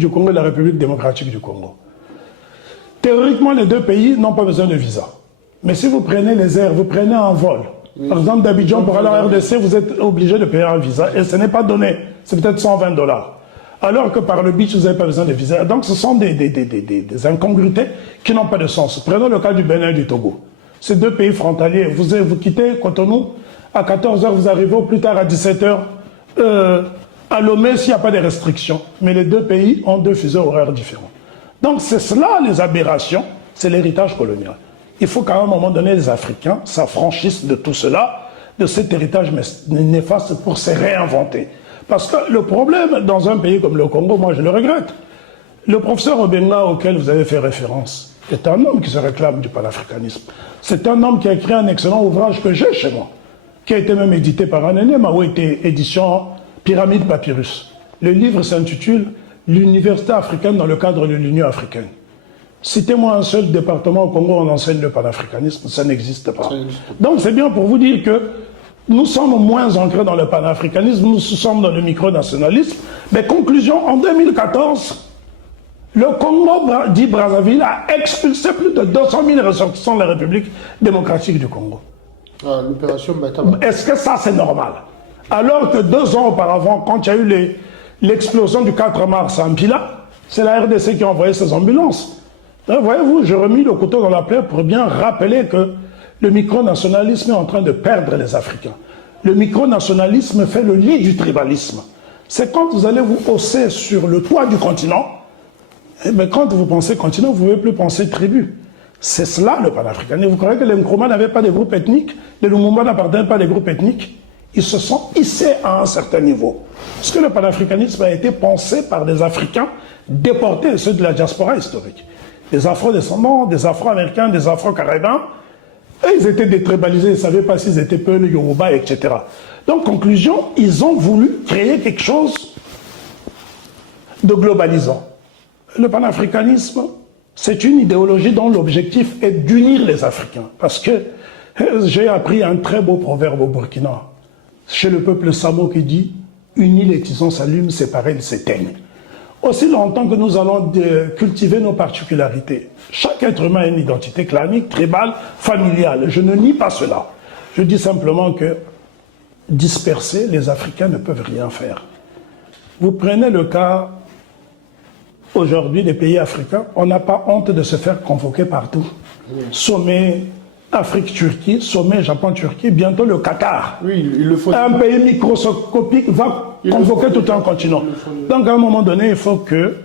du Congo et la République démocratique du Congo. Théoriquement, les deux pays n'ont pas besoin de visa. Mais si vous prenez les airs, vous prenez un vol, par exemple d'Abidjan pour aller en RDC, vous êtes obligé de payer un visa et ce n'est pas donné, c'est peut-être 120 $. Alors que par le beach, vous n'avez pas besoin de visa. Donc ce sont des incongruités qui n'ont pas de sens. Prenons le cas du Bénin et du Togo. Ces deux pays frontaliers, vous quittez Cotonou, à 14 h, vous arrivez au plus tard à 17 h à Lomé s'il n'y a pas de restrictions. Mais les deux pays ont deux fuseaux horaires différents. Donc c'est cela les aberrations, c'est l'héritage colonial. Il faut qu'à un moment donné, les Africains s'affranchissent de tout cela, de cet héritage néfaste pour se réinventer. Parce que le problème dans un pays comme le Congo, moi je le regrette. Le professeur Obenga auquel vous avez fait référence est un homme qui se réclame du panafricanisme. C'est un homme qui a écrit un excellent ouvrage que j'ai chez moi, qui a été même édité par un aîné, Maouété, édition Pyramide Papyrus. Le livre s'intitule « L'université africaine dans le cadre de l'Union africaine ». Citez-moi un seul département au Congo où on enseigne le panafricanisme, ça n'existe pas. Donc c'est bien pour vous dire que nous sommes moins ancrés dans le panafricanisme, nous sommes dans le micronationalisme. Mais conclusion, en 2014, le Congo dit Brazzaville a expulsé plus de 200 000 ressortissants de la République démocratique du Congo. Ah, l'opération Batama. Est-ce que ça c'est normal? Alors que 2 ans auparavant, quand il y a eu l'explosion du 4 mars à Mpila, c'est la RDC qui a envoyé ses ambulances. Voyez-vous, j'ai remis le couteau dans la plaie pour bien rappeler que le micronationalisme est en train de perdre les Africains. Le micronationalisme fait le lit du tribalisme. C'est quand vous allez vous hausser sur le toit du continent, mais quand vous pensez continent, vous ne pouvez plus penser tribu. C'est cela le panafricanisme. Vous croyez que les Nkrumah n'avaient pas de groupes ethniques? Les Lumumba n'appartenaient pas à des groupes ethniques? Ils se sont hissés à un certain niveau. Parce que le panafricanisme a été pensé par des Africains déportés, ceux de la diaspora historique. Des Afro-descendants, des Afro-américains, des Afro-caribéens. Et ils étaient détribalisés, ils ne savaient pas s'ils étaient Peul, Yoruba, etc. Donc, conclusion, ils ont voulu créer quelque chose de globalisant. Le panafricanisme, c'est une idéologie dont l'objectif est d'unir les Africains. Parce que j'ai appris un très beau proverbe au Burkina, chez le peuple Samo qui dit « Unis les tisons s'allument, séparés ils s'éteignent ». Aussi longtemps que nous allons cultiver nos particularités. Chaque être humain a une identité clanique, tribale, familiale. Je ne nie pas cela. Je dis simplement que dispersés, les Africains ne peuvent rien faire. Vous prenez le cas aujourd'hui des pays africains, on n'a pas honte de se faire convoquer partout. Sommet Afrique-Turquie, sommet Japon-Turquie, bientôt le Qatar. Oui, il le faut. Un pays microscopique va convoquer tout un continent. Donc à un moment donné, il faut que